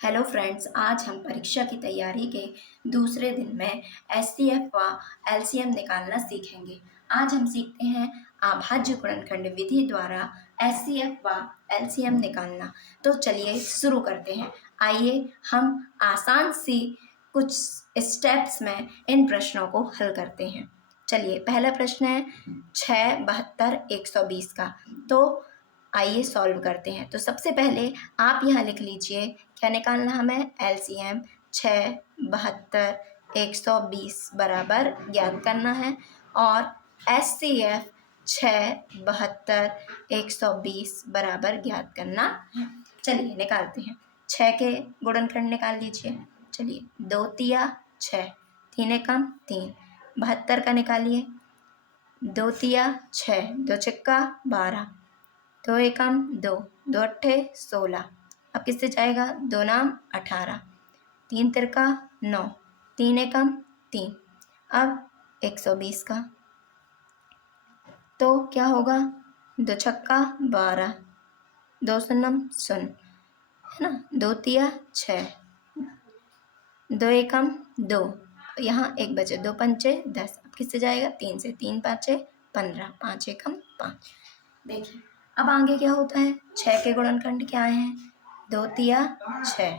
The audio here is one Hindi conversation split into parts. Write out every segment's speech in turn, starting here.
हेलो फ्रेंड्स, आज हम परीक्षा की तैयारी के दूसरे दिन में एचसीएफ व एलसीएम निकालना सीखेंगे। आज हम सीखते हैं अभाज्य गुणनखंड विधि द्वारा एचसीएफ व एलसीएम निकालना। तो चलिए शुरू करते हैं। आइए हम आसान सी कुछ स्टेप्स में इन प्रश्नों को हल करते हैं। चलिए, पहला प्रश्न है 6, 72, 120 का। तो आइए सॉल्व करते हैं। तो सबसे पहले आप यहाँ लिख लीजिए क्या निकालना हमें, एलसीएम 6, 72, 120 बराबर ज्ञात करना है और एचसीएफ 6, 72, 120 बराबर ज्ञात करना है। चलिए निकालते हैं। 6 के गुणनखंड निकाल लीजिए। चलिए, 2 तिया 6, 3 एकम 3, 72 का निकालिए। 2 तिया 6, 2 छक्का 12, 2 एकम 2, 2 अट्ठे 16। अब किससे जाएगा, 2 नाम 18, 3 तिरका 9, 3 एकम 3। अब 120 का तो क्या होगा, 2 छक्का 12, 2 शून्यम शून्य, है ना। 2 तिया 6, 2 एकम 2, यहाँ 1 बचे, 2 पंचे 10। अब किससे जाएगा, 3 से, 3 पाँचे 15, 5 एकम 5। देखिए अब आगे क्या होता है, 6 के गुणनखंड क्या आए हैं, 2 तिया 6,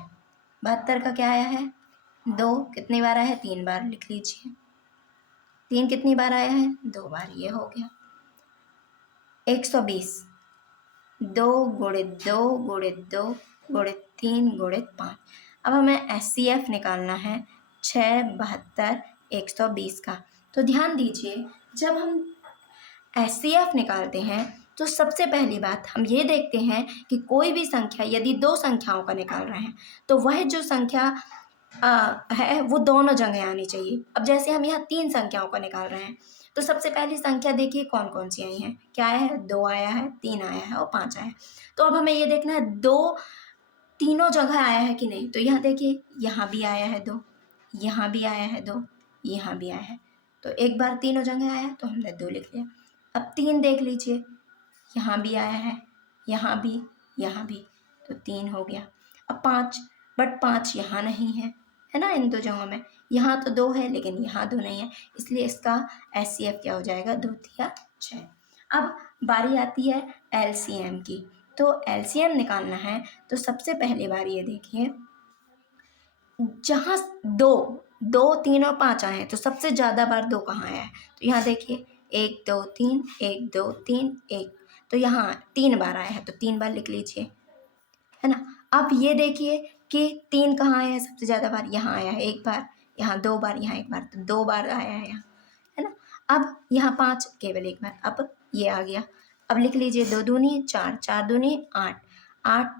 72 का क्या आया है, 2 कितनी बार आया है, 3 बार लिख लीजिए। 3 कितनी बार आया है, 2 बार, ये हो गया। 120, 2 गुणित 2 गुणित 2 गुणित 3 गुणित 5। अब हमें एचसीएफ निकालना है 6, 72, 120 का। तो ध्यान दीजिए, जब हम एचसीएफ निकालते हैं तो सबसे पहली बात हम ये देखते हैं कि कोई भी संख्या यदि दो संख्याओं का निकाल रहे हैं तो वह जो संख्या है वो दोनों जगह आनी चाहिए। अब जैसे हम यहाँ 3 संख्याओं का निकाल रहे हैं तो सबसे पहली संख्या देखिए कौन कौन सी आई हैं, क्या आया है, 2 आया है, 3 आया है और 5 आया है। तो अब हमें ये देखना है 2 तीनों जगह आया है कि नहीं। तो यहाँ देखिए, यहाँ भी आया है 2, यहाँ भी आया है 2, यहाँ भी आया है। तो एक बार तीनों जगह आया तो हमने 2 लिख लिया। अब 3 देख लीजिए, यहाँ भी आया है, यहाँ भी, यहाँ भी, तो 3 हो गया। अब 5, बट 5 यहाँ नहीं है ना, इन दो जगहों में। यहाँ तो 2 है लेकिन यहाँ 2 नहीं है, इसलिए इसका एचसीएफ क्या हो जाएगा, 2 तिया 6। अब बारी आती है एलसीएम की। तो एलसीएम निकालना है तो सबसे पहली बार ये देखिए, जहाँ 2, 2, 3 और 5 आए हैं तो सबसे ज़्यादा बार 2 कहाँ आया है। तो यहाँ देखिए 1 2 3, 1 2 3 1, तो यहाँ 3 बार आया है तो 3 बार लिख लीजिए, है ना। अब ये देखिए कि 3 कहाँ आया है सबसे ज़्यादा बार, यहाँ आया है 1 बार, यहाँ 2 बार, यहाँ 1 बार, तो 2 बार आया है यहाँ, है ना। अब यहाँ 5 केवल 1 बार। अब ये आ गया। अब लिख लीजिए 2 दूनी 4, 4 दूनी 8, 8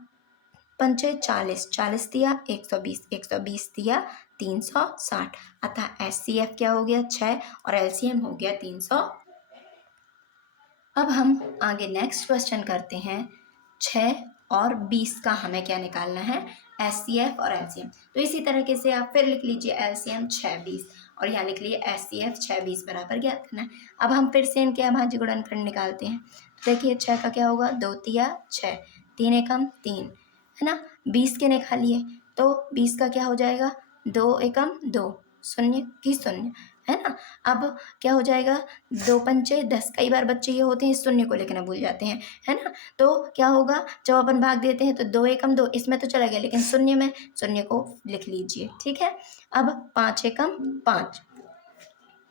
पंचे 40, 40 दिया 120, 120 दिया 360। अतः एचसीएफ क्या हो गया, 6 और एलसीएम हो गया 300। अब हम आगे नेक्स्ट क्वेश्चन करते हैं। 6 और 20 का हमें क्या निकालना है, एचसीएफ और एलसीएम। तो इसी तरीके से आप फिर लिख लीजिए एलसीएम 6 20 और यहाँ लिख लिए एचसीएफ 6 20 बराबर ज्ञात करना है। अब हम फिर से इनके अभाज्य गुणनखंड निकालते हैं। तो देखिए 6 का क्या होगा, 2 तिया 6, 3 एकम 3, है ना। 20 के निकालिए तो 20 का क्या हो जाएगा, 2 एकम 2, शून्य की शून्य, है ना। अब क्या हो जाएगा, 2 पंचे 10। कई बार बच्चे ये होते हैं शून्य को लिखना भूल जाते हैं, है ना। तो क्या होगा, जब अपन भाग देते हैं तो 2 एकम 2, इसमें तो चला गया लेकिन शून्य में, शून्य को लिख लीजिए, ठीक है। अब 5 एकम 5।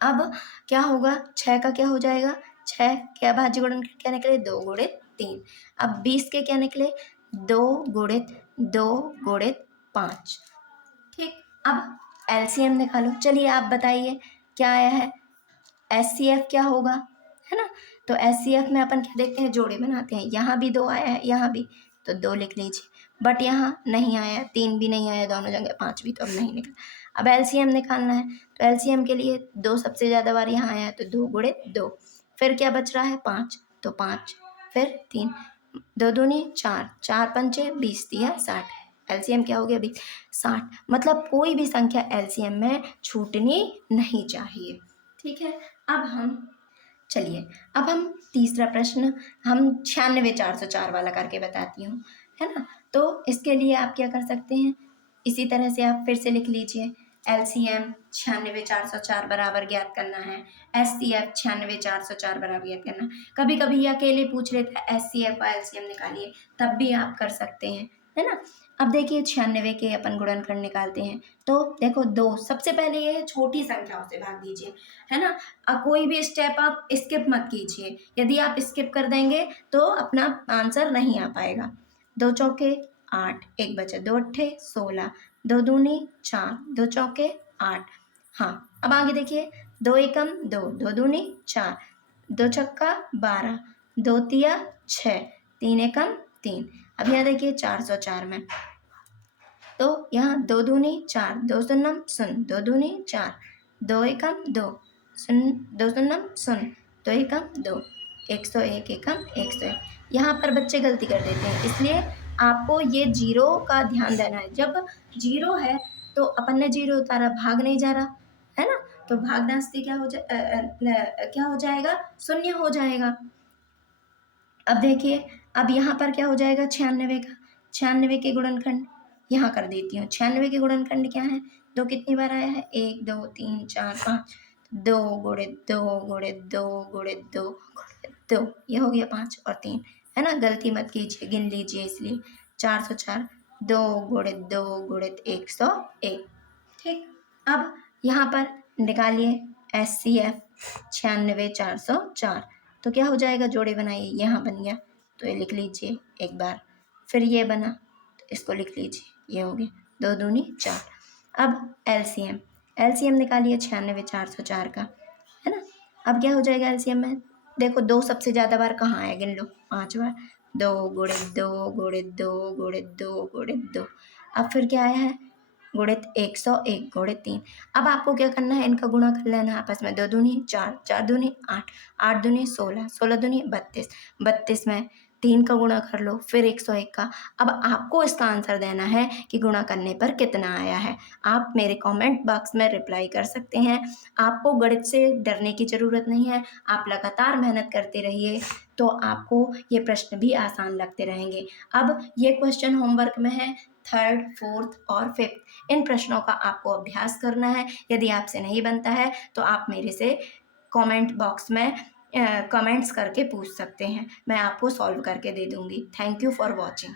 अब क्या होगा, 6 का क्या हो जाएगा, 6 के अभाज्य गुणनखंड क्या निकले, 2 गुणित 3। अब 20 के क्या निकले, 2 गुणित 2 गुणित 5, ठीक। अब एलसीएम निकालो। चलिए आप बताइए क्या आया है, एचसीएफ क्या होगा, है ना। तो एचसीएफ में अपन क्या देखते हैं, जोड़े बनाते हैं। यहाँ भी 2 आया है, यहाँ भी, तो 2 लिख लीजिए। बट यहाँ नहीं आया, 3 भी नहीं आया दोनों जगह, 5 भी तो अब नहीं निकला। अब एलसीएम निकालना है तो एलसीएम के लिए 2 सबसे ज़्यादा बार यहाँ आया है तो 2 गुणित 2। फिर क्या बच रहा है, 5, तो 5, फिर 3, 2 दूनी 4, 4 पंचे 20 दिया 60। एलसीएम क्या हो गया अभी, 60। मतलब कोई भी संख्या एलसीएम में छूटनी नहीं चाहिए, ठीक है। अब हम तीसरा प्रश्न हम 96 404 वाला करके बताती हूँ, है ना। तो इसके लिए आप क्या कर सकते हैं, इसी तरह से आप फिर से लिख लीजिए LCM 96,404 बराबर ज्ञात करना है, SCF 96,404 बराबर ज्ञात करना। कभी कभी ये अकेले पूछ लेता है SCF और LCM निकालिए, तब भी आप कर सकते हैं, है ना। अब देखिए 96 के अपन गुणनखंड निकालते हैं, तो देखो 2, सबसे पहले ये छोटी संख्याओं से भाग दीजिए, है ना। कोई भी स्टेप आप स्किप मत कीजिए, यदि आप स्किप कर देंगे तो अपना आंसर नहीं आ पाएगा। 2 चौके 8, 1 बचा, 2 अट्ठे 16, 2 दूनी 4, 2 चौके 8। हाँ, अब आगे देखिए 2 एकम 2, 2 दूनी 4, 2 छक्का 12, 2 तिया 6, 3 एकम 3। अब यहाँ देखिए 404 में, तो यहाँ 2 दूनी 4, 2 शून्यम शून्य, 2 दूनी 4, 2 एकम 2 शून्य, 2 शून्यम शून्य, 2 एकम 2, 101 एकम 101। यहाँ पर बच्चे गलती कर देते हैं, इसलिए आपको ये जीरो का ध्यान देना है। जब जीरो है तो अपन ने जीरो उतारा, भाग नहीं जा रहा है ना, तो भागना से क्या हो जाएगा, शून्य हो जाएगा। अब देखिए, अब यहाँ पर क्या हो जाएगा 96 का, 96 के गुणनखंड यहाँ कर देती हूँ। 96 के गुणनखंड क्या है, 2 कितनी बार आया है, 1 2 3 4 5, 2 गुणित 2 गुणित 2 गुणित 2 गुणित 2, ये हो गया 5 और 3, है ना। गलती मत कीजिए, गिन लीजिए, इसलिए 404, 2 गुणित 2 गुणित 101। ठीक, अब यहाँ पर निकालिए SCF 96,404, तो क्या हो जाएगा, जोड़े बनाइए, यहाँ बन गया तो ये लिख लीजिए एक बार, फिर ये बना तो इसको लिख लीजिए, ये हो गया 2 दूनी 4। अब LCM निकालिए 96,404 का, है ना। अब क्या हो जाएगा LCM में, देखो 2 सबसे ज़्यादा बार कहाँ आया, गिन लो 5 बार, 2 गुणित 2 गुणित 2 गुणित 2 गुणित 2। अब फिर क्या आया है, गुणित 101 गुणित 3। अब आपको क्या करना है, इनका गुणा कर लेना आपस में, 2 दूनी 4, 4 दूनी 8, 8 दूनी 16, 16 दूनी 32, 32 में 3 का गुणा कर लो, फिर 101 का। अब आपको इसका आंसर देना है कि गुणा करने पर कितना आया है। आप मेरे कमेंट बॉक्स में रिप्लाई कर सकते हैं। आपको गणित से डरने की ज़रूरत नहीं है, आप लगातार मेहनत करते रहिए तो आपको ये प्रश्न भी आसान लगते रहेंगे। अब ये क्वेश्चन होमवर्क में है 3rd, 4th और 5th। इन प्रश्नों का आपको अभ्यास करना है। यदि आपसे नहीं बनता है तो आप मेरे से कमेंट बॉक्स में कमेंट्स करके पूछ सकते हैं, मैं आपको सॉल्व करके दे दूँगी। Thank you for watching.